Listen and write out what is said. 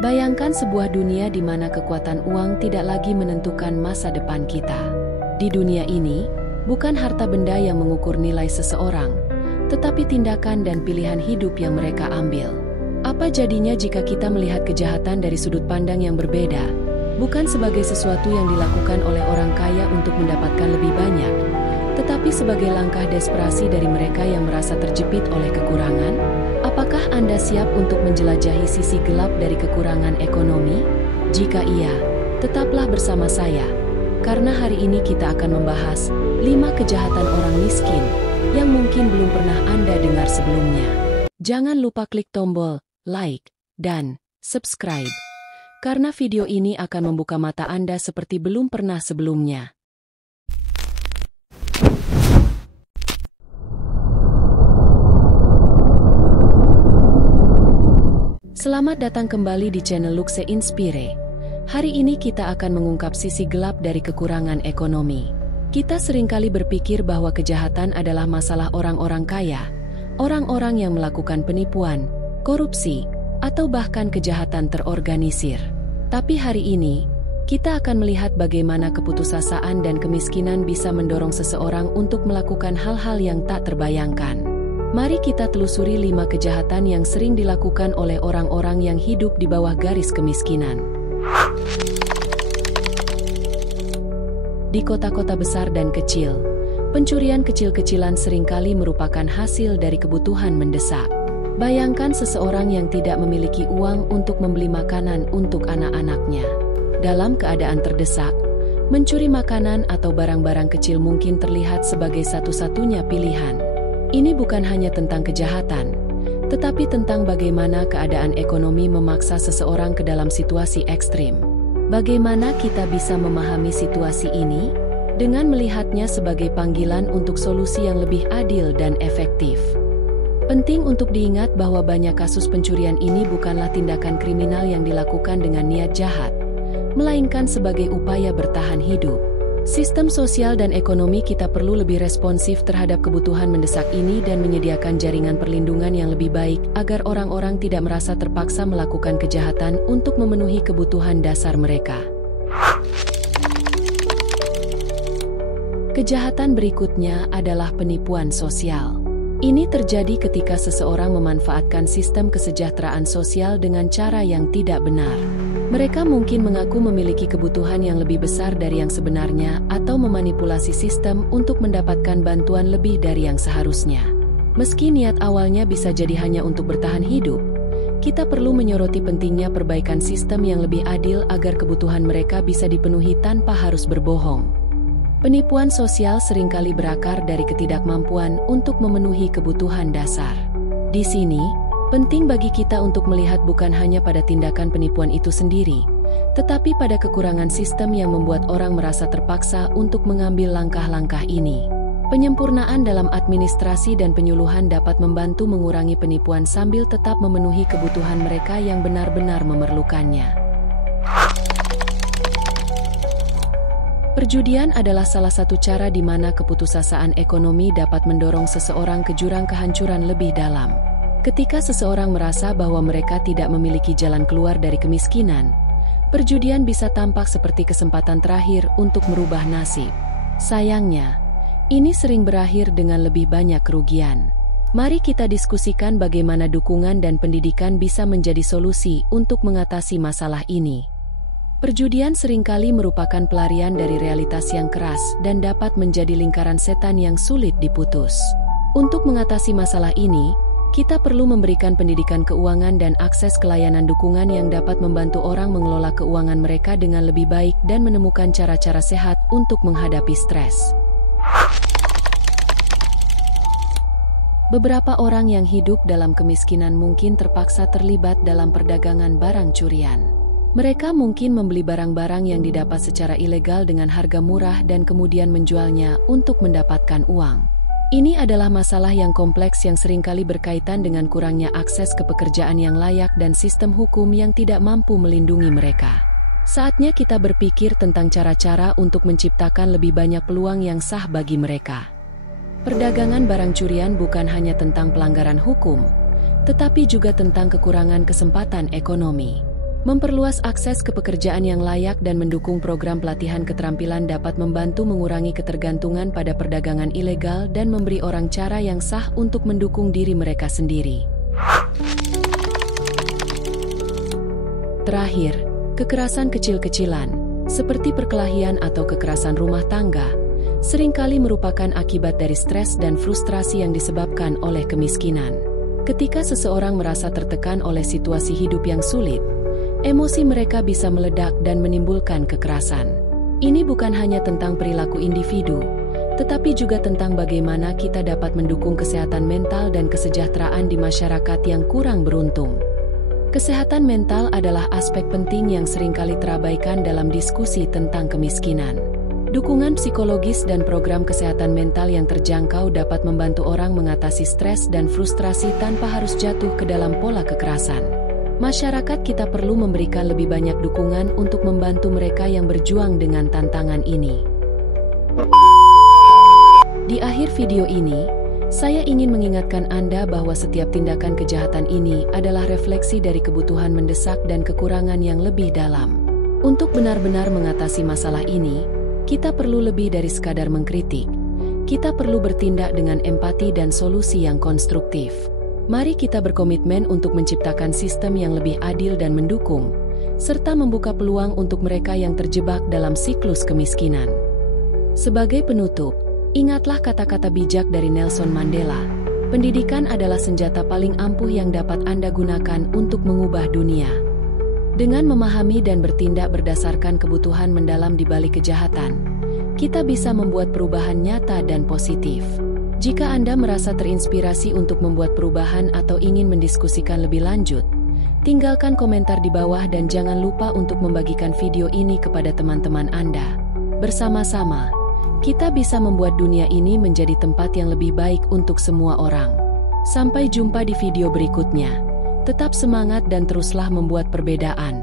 Bayangkan sebuah dunia di mana kekuatan uang tidak lagi menentukan masa depan kita. Di dunia ini, bukan harta benda yang mengukur nilai seseorang, tetapi tindakan dan pilihan hidup yang mereka ambil. Apa jadinya jika kita melihat kejahatan dari sudut pandang yang berbeda, bukan sebagai sesuatu yang dilakukan oleh orang kaya untuk mendapatkan lebih banyak, tetapi sebagai langkah desperasi dari mereka yang merasa terjepit oleh kekurangan? Apakah Anda siap untuk menjelajahi sisi gelap dari kekurangan ekonomi? Jika iya, tetaplah bersama saya, karena hari ini kita akan membahas 5 kejahatan orang miskin yang mungkin belum pernah Anda dengar sebelumnya. Jangan lupa klik tombol like dan subscribe, karena video ini akan membuka mata Anda seperti belum pernah sebelumnya. Selamat datang kembali di channel Luxe Inspire. Hari ini kita akan mengungkap sisi gelap dari kekurangan ekonomi. Kita seringkali berpikir bahwa kejahatan adalah masalah orang-orang kaya, orang-orang yang melakukan penipuan, korupsi, atau bahkan kejahatan terorganisir. Tapi hari ini, kita akan melihat bagaimana keputusasaan dan kemiskinan bisa mendorong seseorang untuk melakukan hal-hal yang tak terbayangkan. Mari kita telusuri 5 kejahatan yang sering dilakukan oleh orang-orang yang hidup di bawah garis kemiskinan. Di kota-kota besar dan kecil, pencurian kecil-kecilan seringkali merupakan hasil dari kebutuhan mendesak. Bayangkan seseorang yang tidak memiliki uang untuk membeli makanan untuk anak-anaknya. Dalam keadaan terdesak, mencuri makanan atau barang-barang kecil mungkin terlihat sebagai satu-satunya pilihan. Ini bukan hanya tentang kejahatan, tetapi tentang bagaimana keadaan ekonomi memaksa seseorang ke dalam situasi ekstrim. Bagaimana kita bisa memahami situasi ini? Dengan melihatnya sebagai panggilan untuk solusi yang lebih adil dan efektif. Penting untuk diingat bahwa banyak kasus pencurian ini bukanlah tindakan kriminal yang dilakukan dengan niat jahat, melainkan sebagai upaya bertahan hidup. Sistem sosial dan ekonomi kita perlu lebih responsif terhadap kebutuhan mendesak ini dan menyediakan jaringan perlindungan yang lebih baik agar orang-orang tidak merasa terpaksa melakukan kejahatan untuk memenuhi kebutuhan dasar mereka. Kejahatan berikutnya adalah penipuan sosial. Ini terjadi ketika seseorang memanfaatkan sistem kesejahteraan sosial dengan cara yang tidak benar. Mereka mungkin mengaku memiliki kebutuhan yang lebih besar dari yang sebenarnya atau memanipulasi sistem untuk mendapatkan bantuan lebih dari yang seharusnya. Meski niat awalnya bisa jadi hanya untuk bertahan hidup, kita perlu menyoroti pentingnya perbaikan sistem yang lebih adil agar kebutuhan mereka bisa dipenuhi tanpa harus berbohong. Penipuan sosial seringkali berakar dari ketidakmampuan untuk memenuhi kebutuhan dasar. Di sini, penting bagi kita untuk melihat bukan hanya pada tindakan penipuan itu sendiri, tetapi pada kekurangan sistem yang membuat orang merasa terpaksa untuk mengambil langkah-langkah ini. Penyempurnaan dalam administrasi dan penyuluhan dapat membantu mengurangi penipuan sambil tetap memenuhi kebutuhan mereka yang benar-benar memerlukannya. Perjudian adalah salah satu cara di mana keputusasaan ekonomi dapat mendorong seseorang ke jurang kehancuran lebih dalam. Ketika seseorang merasa bahwa mereka tidak memiliki jalan keluar dari kemiskinan, perjudian bisa tampak seperti kesempatan terakhir untuk merubah nasib. Sayangnya, ini sering berakhir dengan lebih banyak kerugian. Mari kita diskusikan bagaimana dukungan dan pendidikan bisa menjadi solusi untuk mengatasi masalah ini. Perjudian seringkali merupakan pelarian dari realitas yang keras dan dapat menjadi lingkaran setan yang sulit diputus. Untuk mengatasi masalah ini, kita perlu memberikan pendidikan keuangan dan akses ke layanan dukungan yang dapat membantu orang mengelola keuangan mereka dengan lebih baik dan menemukan cara-cara sehat untuk menghadapi stres. Beberapa orang yang hidup dalam kemiskinan mungkin terpaksa terlibat dalam perdagangan barang curian. Mereka mungkin membeli barang-barang yang didapat secara ilegal dengan harga murah dan kemudian menjualnya untuk mendapatkan uang. Ini adalah masalah yang kompleks yang seringkali berkaitan dengan kurangnya akses ke pekerjaan yang layak dan sistem hukum yang tidak mampu melindungi mereka. Saatnya kita berpikir tentang cara-cara untuk menciptakan lebih banyak peluang yang sah bagi mereka. Perdagangan barang curian bukan hanya tentang pelanggaran hukum, tetapi juga tentang kekurangan kesempatan ekonomi. Memperluas akses ke pekerjaan yang layak dan mendukung program pelatihan keterampilan dapat membantu mengurangi ketergantungan pada perdagangan ilegal dan memberi orang cara yang sah untuk mendukung diri mereka sendiri. Terakhir, kekerasan kecil-kecilan, seperti perkelahian atau kekerasan rumah tangga, seringkali merupakan akibat dari stres dan frustrasi yang disebabkan oleh kemiskinan. Ketika seseorang merasa tertekan oleh situasi hidup yang sulit, emosi mereka bisa meledak dan menimbulkan kekerasan. Ini bukan hanya tentang perilaku individu, tetapi juga tentang bagaimana kita dapat mendukung kesehatan mental dan kesejahteraan di masyarakat yang kurang beruntung. Kesehatan mental adalah aspek penting yang seringkali terabaikan dalam diskusi tentang kemiskinan. Dukungan psikologis dan program kesehatan mental yang terjangkau dapat membantu orang mengatasi stres dan frustrasi tanpa harus jatuh ke dalam pola kekerasan. Masyarakat kita perlu memberikan lebih banyak dukungan untuk membantu mereka yang berjuang dengan tantangan ini. Di akhir video ini, saya ingin mengingatkan Anda bahwa setiap tindakan kejahatan ini adalah refleksi dari kebutuhan mendesak dan kekurangan yang lebih dalam. Untuk benar-benar mengatasi masalah ini, kita perlu lebih dari sekadar mengkritik. Kita perlu bertindak dengan empati dan solusi yang konstruktif. Mari kita berkomitmen untuk menciptakan sistem yang lebih adil dan mendukung, serta membuka peluang untuk mereka yang terjebak dalam siklus kemiskinan. Sebagai penutup, ingatlah kata-kata bijak dari Nelson Mandela, pendidikan adalah senjata paling ampuh yang dapat Anda gunakan untuk mengubah dunia. Dengan memahami dan bertindak berdasarkan kebutuhan mendalam di balik kejahatan, kita bisa membuat perubahan nyata dan positif. Jika Anda merasa terinspirasi untuk membuat perubahan atau ingin mendiskusikan lebih lanjut, tinggalkan komentar di bawah dan jangan lupa untuk membagikan video ini kepada teman-teman Anda. Bersama-sama, kita bisa membuat dunia ini menjadi tempat yang lebih baik untuk semua orang. Sampai jumpa di video berikutnya. Tetap semangat dan teruslah membuat perbedaan.